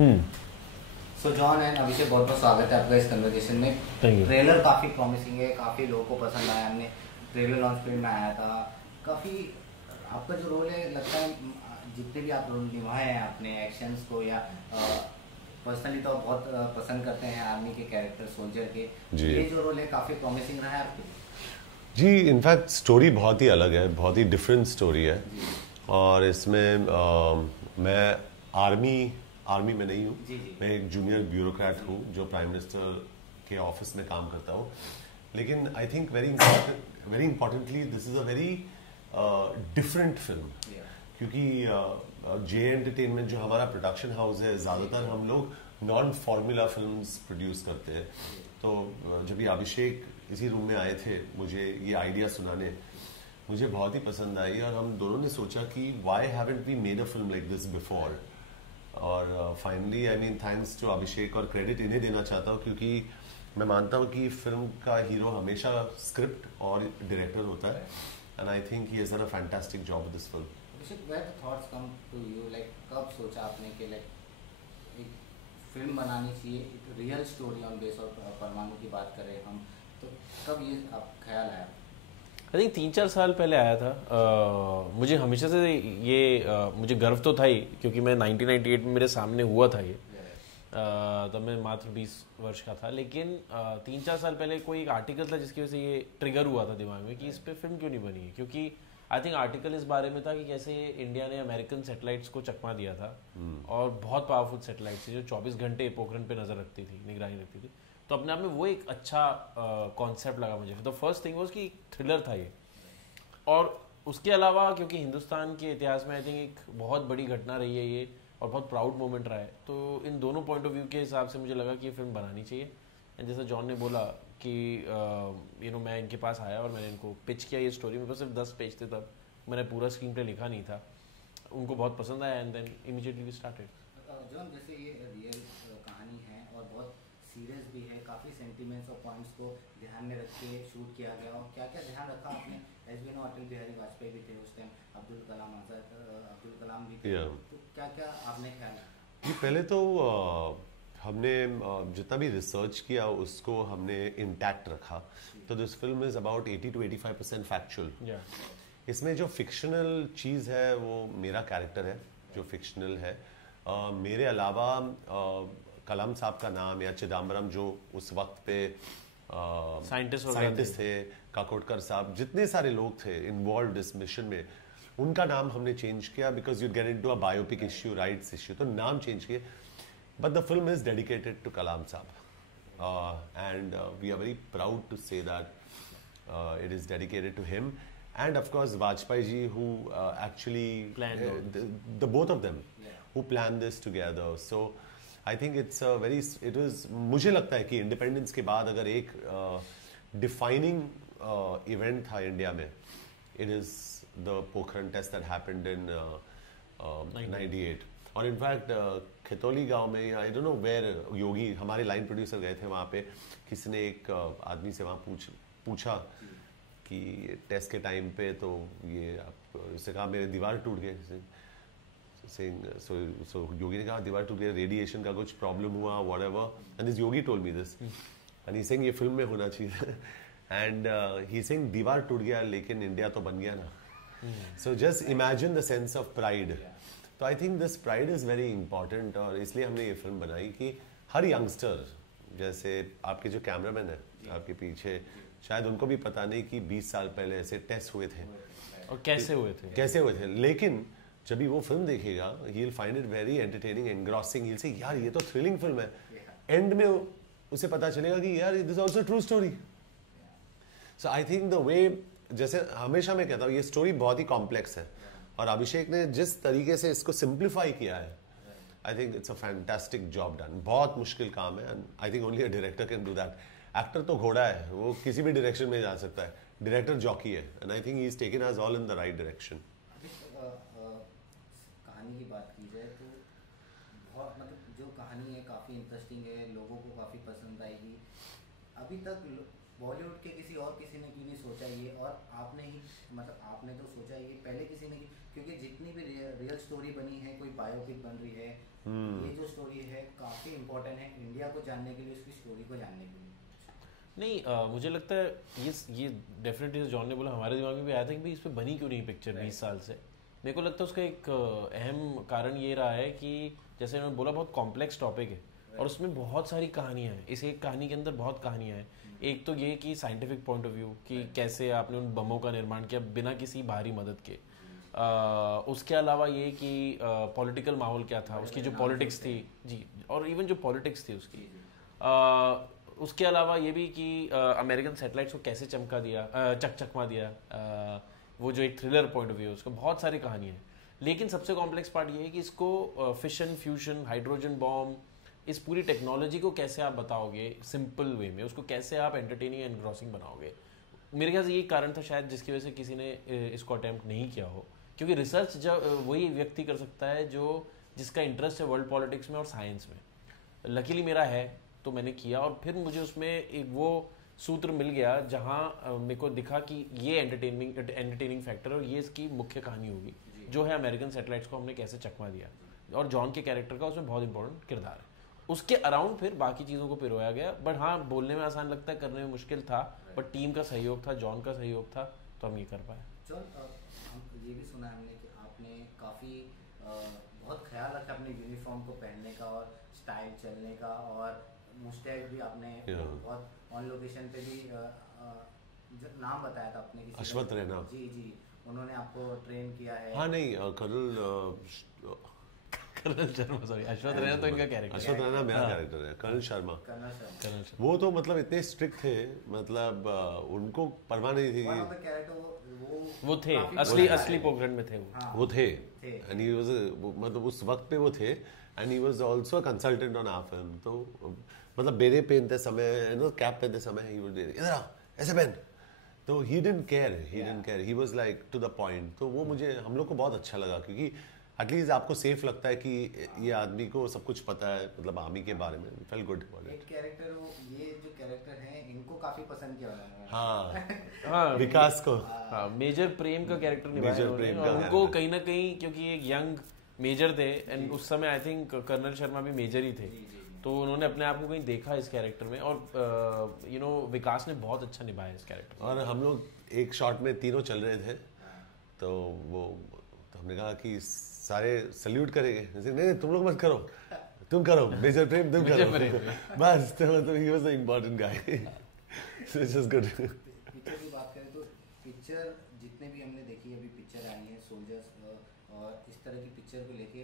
So John and अभिषेक, बहुत बहुत स्वागत है आपका इस कन्वर्सेशन में। ट्रेलर काफ़ी प्रॉमिसिंग है, काफ़ी लोगों को पसंद आया। हमने ट्रेलर लॉन्च फिल्म में आया था, काफ़ी आपका जो रोल है लगता है जितने भी आप रोल निभाए हैं अपने एक्शंस को या पर्सनली तो बहुत पसंद करते हैं आर्मी के कैरेक्टर, सोल्जर के। ये जो रोल है काफ़ी प्रॉमिसिंग रहा है आपके लिए? जी, इनफैक्ट स्टोरी बहुत ही अलग है, बहुत ही डिफरेंट स्टोरी है। और इसमें मैं आर्मी में नहीं हूँ, मैं एक जूनियर ब्यूरोक्रेट हूँ जो प्राइम मिनिस्टर के ऑफिस में काम करता हूँ। लेकिन I think very importantly this is a very different film, क्योंकि जे एंटरटेनमेंट जो हमारा प्रोडक्शन हाउस है, ज़्यादातर हम लोग नॉन फॉर्मूला फिल्म्स प्रोड्यूस करते हैं। तो जब ये अभिषेक इसी रूम में आए थे मुझे ये आइडिया सुनाने, मुझे बहुत ही पसंद आई और हम दोनों ने सोचा कि why haven't we made a film like this before. और finally I mean thanks to Abhishek, और क्रेडिट इन्हें देना चाहता हूँ क्योंकि मैं मानता हूँ कि फिल्म का हीरो हमेशा स्क्रिप्ट और डायरेक्टर होता है। And I think he has done a fantastic job with this film. Abhishek, where the thoughts come to you, like कब सोचा आपने कि लाइक एक फिल्म बनानी चाहिए, एक real story on base of परमाणु की बात करें हम, तो कब ये आप ख्याल आया? आई थिंक 3-4 साल पहले आया था। मुझे हमेशा से ये मुझे गर्व तो था ही, क्योंकि मैं 1998 में मेरे सामने हुआ था ये। तब मैं मात्र 20 वर्ष का था। लेकिन 3-4 साल पहले कोई एक आर्टिकल था जिसकी वजह से ये ट्रिगर हुआ था दिमाग में कि इस पे फिल्म क्यों नहीं बनी है। क्योंकि आई थिंक आर्टिकल इस बारे में था कि कैसे इंडिया ने अमेरिकन सैटेलाइट्स को चकमा दिया था, और बहुत पावरफुल सैटेलाइट्स थी जो 24 घंटे पोखरण पे नजर रखती थी, निगरानी रखती थी। तो अपने आप में वो एक अच्छा कॉन्सेप्ट लगा मुझे। द फर्स्ट थिंग वाज कि थ्रिलर था ये। और उसके अलावा क्योंकि हिंदुस्तान के इतिहास में आई थिंक एक बहुत बड़ी घटना रही है ये, और बहुत प्राउड मोमेंट रहा है, तो इन दोनों पॉइंट ऑफ व्यू के हिसाब से मुझे लगा कि ये फिल्म बनानी चाहिए। एंड जैसा जॉन ने बोला कि मैं इनके पास आया और मैंने इनको पिच किया ये स्टोरी। मेरे पास सिर्फ 10 पेज थे तब, मैंने पूरा स्क्रीन प्ले लिखा नहीं था। उनको बहुत पसंद आया and then immediately we started. John, जैसे ये रियल कहानी है और बहुत सीरियस भी है, काफ़ी सेंटिमेंट्स और पॉइंट्स को ध्यान में रख के शूट किया गया, और क्या क्या ध्यान रखा आपने? As we know Atal Bihari Vajpayee भी थे उस टाइम, अब्दुल कलाम भी थे, तो क्या क्या आपने ख्याल रखा? पहले तो हमने जितना भी रिसर्च किया उसको हमने इंटैक्ट रखा। तो this film is about 80 to 85% factual. इसमें जो फिक्शनल चीज़ है वो मेरा कैरेक्टर है जो फिक्शनल है। मेरे अलावा कलाम साहब का नाम या चिदम्बरम जो उस वक्त पे साइंटिस्ट थे, काकोडकर साहब, जितने सारे लोग थे इन्वॉल्व इस मिशन में, उनका नाम हमने चेंज किया because you get into a biopic issue, rights issue, तो नाम चेंज किए। But the film is dedicated to Kalam sahab and we are very proud to say that it is dedicated to him, and of course Vajpayee ji who actually planned the both of them who planned this together. So I think it was, मुझे लगता है कि independence के बाद अगर एक defining event था India में, it is the Pokhran test that happened in 98। और इनफैक्ट खितौली गांव में, I don't know where, Yogi हमारे लाइन प्रोड्यूसर गए थे वहाँ पे, किसी ने एक आदमी से वहाँ पूछा कि टेस्ट के टाइम पे तो ये आप, उससे कहा मेरे दीवार टूट गए, सो योगी ने कहा दीवार टूट गया, रेडिएशन का कुछ प्रॉब्लम हुआ, whatever, and this Yogi told me this, and he saying ये फिल्म में होना चाहिए, एंड ही सेइंग दीवार टूट गया लेकिन इंडिया तो बन गया ना। So just imagine the sense of pride. तो I think this pride is very important, और इसलिए हमने ये फिल्म बनाई कि हर यंगस्टर, जैसे आपके जो कैमरामैन है आपके पीछे, शायद उनको भी पता नहीं कि 20 साल पहले ऐसे टेस्ट हुए थे और कैसे हुए थे, लेकिन जब भी वो फिल्म देखेगा he will find it very entertaining, engrossing, he will say यार ये तो थ्रिलिंग फिल्म है। एंड में उसे पता चलेगा कि यार this is also true story. So I think the way, जैसे हमेशा मैं कहता हूँ ये स्टोरी बहुत ही कॉम्प्लेक्स है, और अभिषेक ने जिस तरीके से इसको सिंप्लीफाई किया है, I think it's a fantastic job done. बहुत मुश्किल काम है, and I think only a director can do that. Actor तो घोड़ा है, वो किसी भी डायरेक्शन में जा सकता है, डायरेक्टर जॉकी है, and I think he is taken us all in the right direction. कहानी की बात की जाए तो बहुत, मतलब जो कहानी है काफ़ी इंटरेस्टिंग है, लोगों को काफ़ी पसंद आएगी। अभी तक बॉलीवुड के किसी ने क्यों नहीं सोचा ये, और और आपने ही मतलब आपने तो सोचा है कि पहले किसी ने, क्योंकि जितनी भी रियल स्टोरी बनी है, कोई बायोपिक बन रही है, ये जो स्टोरी है काफ़ी इम्पोर्टेंट है इंडिया को जानने के लिए, उसकी स्टोरी को जानने के लिए। नहीं मुझे लगता है ये डेफिनेटली जॉन ने बोला, हमारे दिमाग में भी आया था कि भाई इस पर बनी क्यों नहीं पिक्चर 20 साल से। मेरे को लगता है उसका एक अहम कारण ये रहा है कि जैसे उन्होंने बोला बहुत कॉम्प्लेक्स टॉपिक है और उसमें बहुत सारी कहानियाँ हैं, इस एक कहानी के अंदर बहुत कहानियाँ हैं। एक तो ये कि साइंटिफिक पॉइंट ऑफ व्यू कि कैसे आपने उन बमों का निर्माण किया बिना किसी बाहरी मदद के, उसके अलावा ये कि पॉलिटिकल माहौल क्या था, उसकी जो पॉलिटिक्स थी जी, और इवन जो पॉलिटिक्स थी उसकी, उसके अलावा ये भी कि अमेरिकन सैटेलाइट्स को कैसे चकमा दिया, वो जो एक थ्रिलर पॉइंट ऑफ व्यू है उसका, बहुत सारी कहानियाँ हैं। लेकिन सबसे कॉम्प्लेक्स पार्ट ये है कि इसको फिशन, फ्यूजन, हाइड्रोजन बॉम्ब, इस पूरी टेक्नोलॉजी को कैसे आप बताओगे सिंपल वे में, उसको कैसे आप एंटरटेनिंग एंड ग्रॉसिंग बनाओगे। मेरे ख्याल से यही कारण था शायद जिसकी वजह से किसी ने इसको अटेम्प्ट नहीं किया हो, क्योंकि रिसर्च जब वही व्यक्ति कर सकता है जिसका इंटरेस्ट है वर्ल्ड पॉलिटिक्स में और साइंस में। लकीली मेरा है तो मैंने किया, और फिर मुझे उसमें एक वो सूत्र मिल गया जहाँ मेरे को दिखा कि ये एंटरटेनिंग फैक्टर और ये इसकी मुख्य कहानी होगी, जो है अमेरिकन सैटेलाइट्स को हमने कैसे चकमा दिया, और जॉन के कैरेक्टर का उसमें बहुत इंपॉर्टेंट किरदार है। उसके अराउंड फिर बाकी चीज़ों को पिरोया गया, बट हाँ बोलने में आसान लगता है, करने में मुश्किल था, बट टीम का सहयोग था, जॉन का सहयोग था, तो हम ये कर पाए। जॉन, हम ये भी सुना है हमने कि आपने काफ़ी बहुत ख्याल रखा अपने यूनिफॉर्म को पहनने का और स्टाइल चलने का, और मुस्टैच भी आपने बहुत ऑन लोकेशन पे भी नाम बताया था अपने किसी अश्वथ रैना जी उन्होंने आपको ट्रेन किया है। हाँ नहीं कर्नल शर्मा, सॉरी अश्वथ रैना तो इनका कैरेक्टर, अश्वथ रैना मेरा कैरेक्टर है, कर्नल शर्मा। वो तो मतलब इतने स्ट्रिक्ट थे, मतलब उनको परवाह नहीं थी। वो थे असली पोखरण में थे वो थे एंड ही वाज, मतलब उस वक्त पे वो थे, and he was also a consultant on our film. तो मतलब बेरे पहनते समय, कैप पहनते समय ही वुड इधर आ ऐसे पहन, तो he didn't care, he was like to the point. तो वो मुझे, हम लोग को बहुत अच्छा लगा, क्योंकि एटलीस्ट आपको सेफ लगता है कि ये आदमी को सब कुछ पता है, मतलब आर्मी के बारे में। Fail good about it. एक कैरेक्टर, ये जो कैरेक्टर है इनको काफी पसंद किया उन्होंने। हाँ विकास को, हाँ मेजर प्रेम का कैरेक्टर निभाया उनको कहीं ना कहीं, क्योंकि एक यंग मेजर थे एंड उस समय आई थिंक कर्नल शर्मा भी मेजर ही थे, तो उन्होंने अपने आप को कहीं देखा इस कैरेक्टर में, और विकास ने बहुत अच्छा निभाया इस कैरेक्टर। और हम लोग एक शॉट में तीनों चल रहे थे, तो हमने कहा कि सारे सल्यूट करेंगे, नहीं तुम लोग मत करो, तुम करो, मेजर प्रेम तुम करो बस। तो मतलब he was the important guy. So it's just good. Picture की बात करें तो पिक्चर जितने भी हमने देखी अभी पिक्चर आई है, सोल्जर्स और इस तरह की पिक्चर को लेके,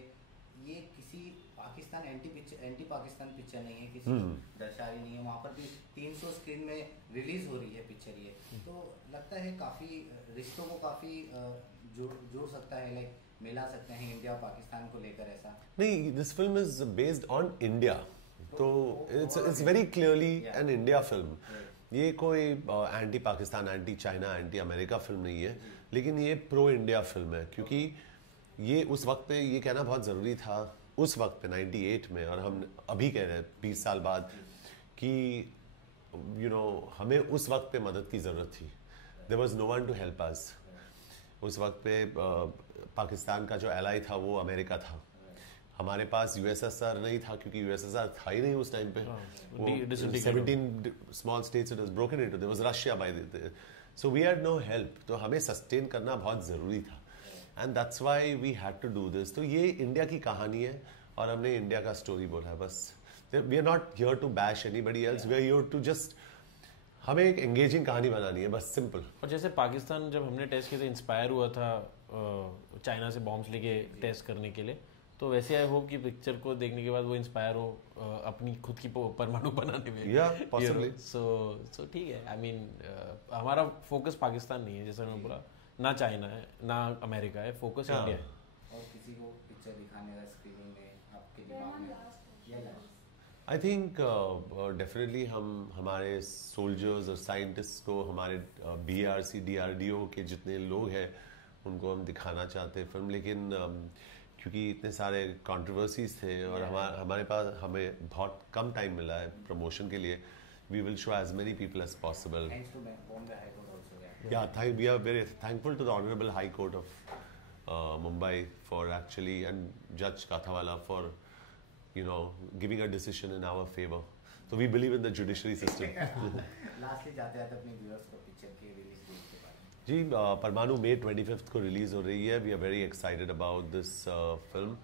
ये किसी पाकिस्तान एंटी पाकिस्तान पिक्चर नहीं है, किसी दर्शा रही नहीं है। वहाँ पर भी 300 स्क्रीन में रिलीज हो रही है पिक्चर ये, तो लगता है काफ़ी रिश्तों को काफ़ी जोड़ सकता है, लाइक मिला सकते हैं इंडिया और पाकिस्तान को लेकर। ऐसा नहीं, this film is based on India, तो it's very clearly an India film. ये कोई anti Pakistan, anti China, anti America film नहीं है, लेकिन ये प्रो इंडिया फिल्म है, क्योंकि ये उस वक्त पे ये कहना बहुत ज़रूरी था, उस वक्त पे 98 में, और हम अभी कह रहे हैं 20 साल बाद कि हमें उस वक्त पे मदद की ज़रूरत थी। There was no one to help us. उस वक्त पे पाकिस्तान का जो एलाई था वो अमेरिका था, हमारे पास यूएसएसआर नहीं था, क्योंकि यूएसएसआर था ही नहीं उस टाइम पे। 17 small states it was broken into, there was Russia by the, so we had no help. तो हमें सस्टेन करना बहुत ज़रूरी था, and that's why we had to do this. तो ये इंडिया की कहानी है और हमने इंडिया का स्टोरी बोला है बस। We are not here to bash anybody else, we are here to just, हमें एक एंगेजिंग कहानी बनानी है, बस सिंपल। और जैसे पाकिस्तान जब हमने टेस्ट किया था, इंस्पायर हुआ था चाइना से बॉम्ब्स लेके टेस्ट करने के लिए, तो वैसे आई होप कि पिक्चर को देखने के बाद वो इंस्पायर हो अपनी खुद की परमाणु बनाने में। पॉसिबली। सो ठीक है, आई मीन हमारा फोकस पाकिस्तान नहीं है, जैसा मैंने बोला, ना चाइना है ना अमेरिका है, फोकस इंडिया है। और किसी को पिक्चर दिखाने का स्क्रीनिंग में आपके दिमाग में क्या? आई थिंक डेफिनेटली हम हमारे सोल्जर्स और साइंटिस्ट को, हमारे BRC DRDO के जितने लोग हैं उनको हम दिखाना चाहते हैं फिल्म, लेकिन क्योंकि इतने सारे कंट्रोवर्सीज थे और हमारे पास हमें बहुत कम टाइम मिला है प्रमोशन के लिए, we will show as many people as possible. we are very thankful to the Honorable High Court of Mumbai for actually, and Judge Kathawala for, giving a decision in our favor. So we believe in the judiciary system. Lastly, जाते हैं अपने viewers को picture के release date के बारे में. जी, परमाणु May 25th को release हो रही है. We are very excited about this film.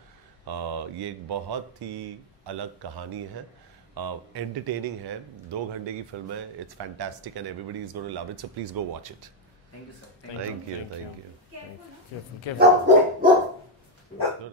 ये एक बहुत ही अलग कहानी है. Entertaining है. 2 घंटे की फिल्म है. It's fantastic and everybody is going to love it. So please go watch it. Thank you, sir. Thank you. Careful. Good.